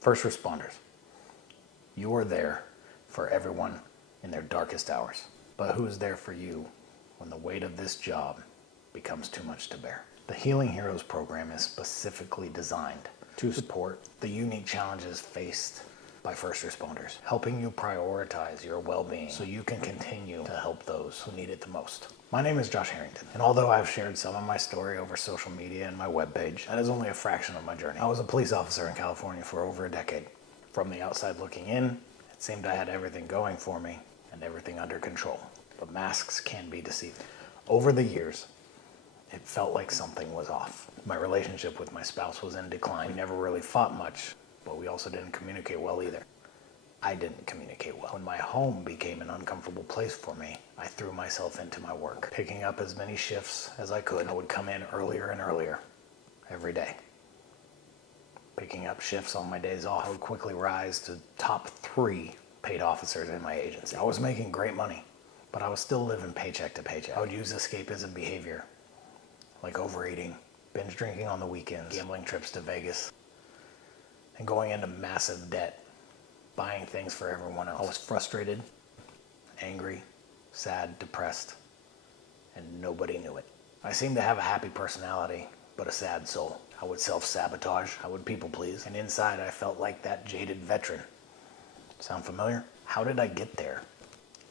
First responders, you are there for everyone in their darkest hours. But who is there for you when the weight of this job becomes too much to bear? The Healing Heroes program is specifically designed to support the unique challenges faced by first responders, helping you prioritize your well-being so you can continue to help those who need it the most. My name is Josh Harrington, and although I've shared some of my story over social media and my webpage, that is only a fraction of my journey. I was a police officer in California for over a decade. From the outside looking in, it seemed I had everything going for me and everything under control, but masks can be deceiving. Over the years, it felt like something was off. My relationship with my spouse was in decline. We never really fought much, but we also didn't communicate well either. I didn't communicate well. When my home became an uncomfortable place for me, I threw myself into my work, picking up as many shifts as I could. I would come in earlier and earlier every day. Picking up shifts on my days off, I would quickly rise to top 3 paid officers in my agency. I was making great money, but I was still living paycheck to paycheck. I would use escapism behavior, like overeating, binge drinking on the weekends, gambling trips to Vegas, and going into massive debt, buying things for everyone else. I was frustrated, angry, sad, depressed, and nobody knew it. I seemed to have a happy personality, but a sad soul. I would self-sabotage, I would people please, and inside I felt like that jaded veteran. Sound familiar? How did I get there?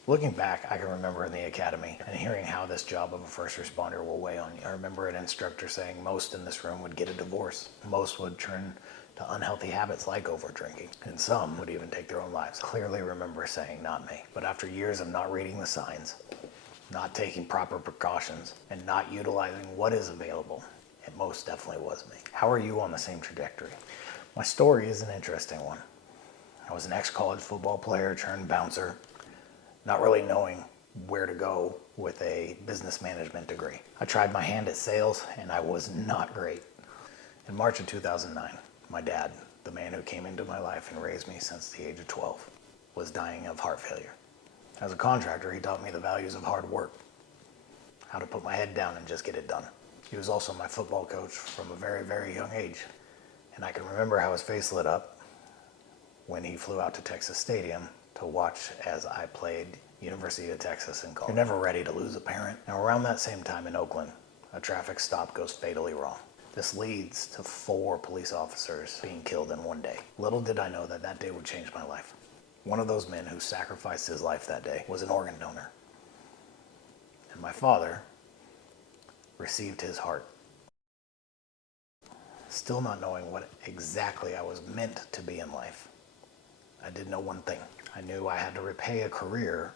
Looking back, I can remember in the academy and hearing how this job of a first responder will weigh on you. I remember an instructor saying most in this room would get a divorce. Most would turn to unhealthy habits like overdrinking, and some would even take their own lives. I clearly remember saying, not me. But after years of not reading the signs, not taking proper precautions, and not utilizing what is available, it most definitely was me. How are you on the same trajectory? My story is an interesting one. I was an ex-college football player turned bouncer, not really knowing where to go with a business management degree. I tried my hand at sales and I was not great. In March of 2009, my dad, the man who came into my life and raised me since the age of 12, was dying of heart failure. As a contractor, he taught me the values of hard work, how to put my head down and just get it done. He was also my football coach from a very, very young age. And I can remember how his face lit up when he flew out to Texas Stadium to watch as I played University of Texas in college. You're never ready to lose a parent. Now around that same time in Oakland, a traffic stop goes fatally wrong. This leads to 4 police officers being killed in one day. Little did I know that that day would change my life. One of those men who sacrificed his life that day was an organ donor. And my father received his heart. Still not knowing what exactly I was meant to be in life, I did know one thing. I knew I had to repay a career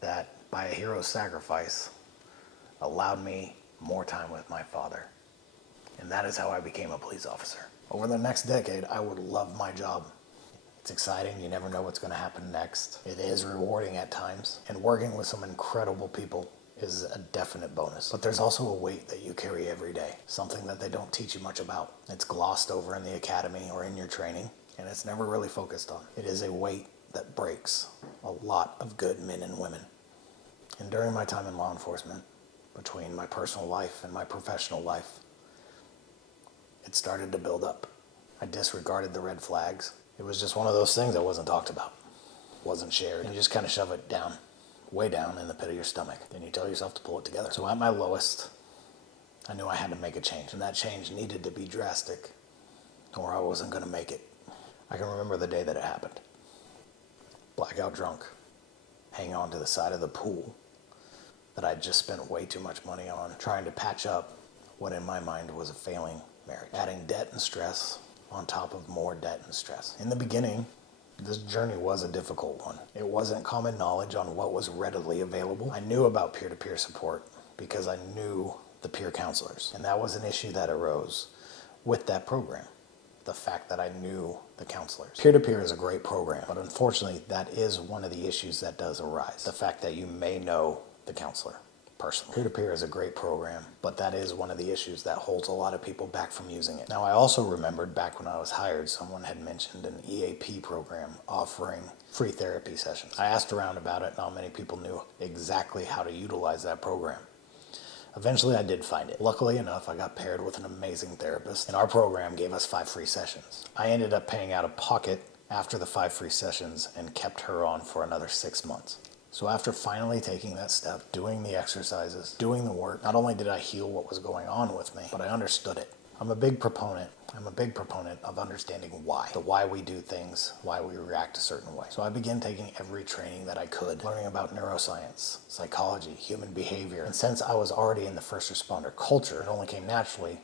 that, by a hero's sacrifice, allowed me more time with my father. And that is how I became a police officer. Over the next decade, I would love my job. It's exciting, you never know what's going to happen next. It is rewarding at times, and working with some incredible people is a definite bonus. But there's also a weight that you carry every day, something that they don't teach you much about. It's glossed over in the academy or in your training, and it's never really focused on. It is a weight that breaks a lot of good men and women. And during my time in law enforcement, between my personal life and my professional life, it started to build up. I disregarded the red flags. It was just one of those things that wasn't talked about, wasn't shared. And you just kind of shove it down, way down in the pit of your stomach. Then you tell yourself to pull it together. So at my lowest, I knew I had to make a change. And that change needed to be drastic, or I wasn't going to make it. I can remember the day that it happened. Blackout drunk, hanging on to the side of the pool that I'd just spent way too much money on, trying to patch up what in my mind was a failing marriage. Adding debt and stress on top of more debt and stress. In the beginning, this journey was a difficult one. It wasn't common knowledge on what was readily available. I knew about peer-to-peer support because I knew the peer counselors. And that was an issue that arose with that program. The fact that I knew the counselors. Peer-to-peer is a great program, but unfortunately that is one of the issues that does arise. The fact that you may know the counselor personally. Peer-to-peer is a great program, but that is one of the issues that holds a lot of people back from using it. Now I also remembered back when I was hired, someone had mentioned an EAP program offering free therapy sessions. I asked around about it, not many people knew exactly how to utilize that program. Eventually I did find it. Luckily enough, I got paired with an amazing therapist, and our program gave us 5 free sessions. I ended up paying out of pocket after the 5 free sessions and kept her on for another 6 months. So after finally taking that step, doing the exercises, doing the work, not only did I heal what was going on with me, but I understood it. I'm a big proponent of understanding why. The why we do things, why we react a certain way. So I began taking every training that I could, learning about neuroscience, psychology, human behavior. And since I was already in the first responder culture, it only came naturally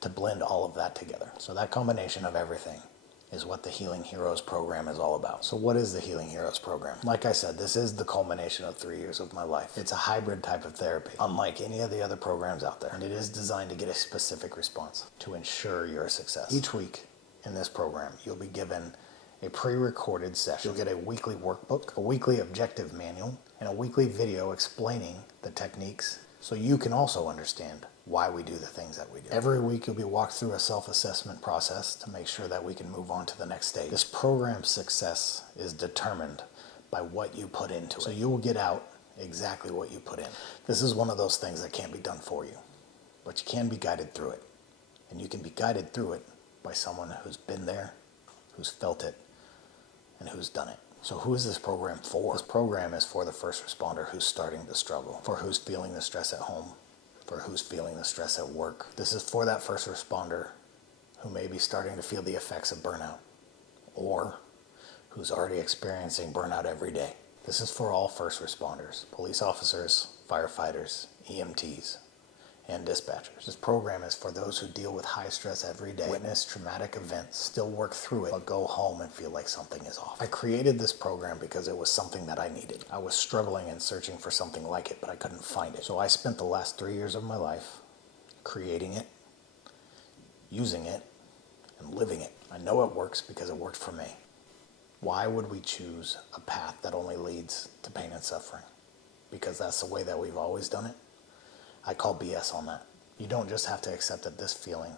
to blend all of that together. So that combination of everything is what the Healing Heroes program is all about. So what is the Healing Heroes program? Like I said, this is the culmination of 3 years of my life. It's a hybrid type of therapy, unlike any of the other programs out there. And it is designed to get a specific response to ensure your success. Each week in this program, you'll be given a pre-recorded session. You'll get a weekly workbook, a weekly objective manual, and a weekly video explaining the techniques so you can also understand why we do the things that we do. Every week you'll be walked through a self-assessment process to make sure that we can move on to the next stage. This program's success is determined by what you put into it. So you will get out exactly what you put in. This is one of those things that can't be done for you, but you can be guided through it. And you can be guided through it by someone who's been there, who's felt it, and who's done it. So who is this program for? This program is for the first responder who's starting to struggle, for who's feeling the stress at home, for who's feeling the stress at work. This is for that first responder who may be starting to feel the effects of burnout, or who's already experiencing burnout every day. This is for all first responders, police officers, firefighters, EMTs, and dispatchers. This program is for those who deal with high stress every day, witness traumatic events, still work through it, but go home and feel like something is off. I created this program because it was something that I needed. I was struggling and searching for something like it, but I couldn't find it. So I spent the last 3 years of my life creating it, using it, and living it. I know it works because it worked for me. Why would we choose a path that only leads to pain and suffering? Because that's the way that we've always done it? I call BS on that. You don't just have to accept that this feeling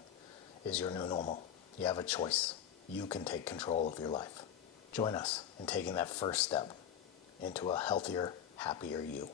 is your new normal. You have a choice. You can take control of your life. Join us in taking that first step into a healthier, happier you.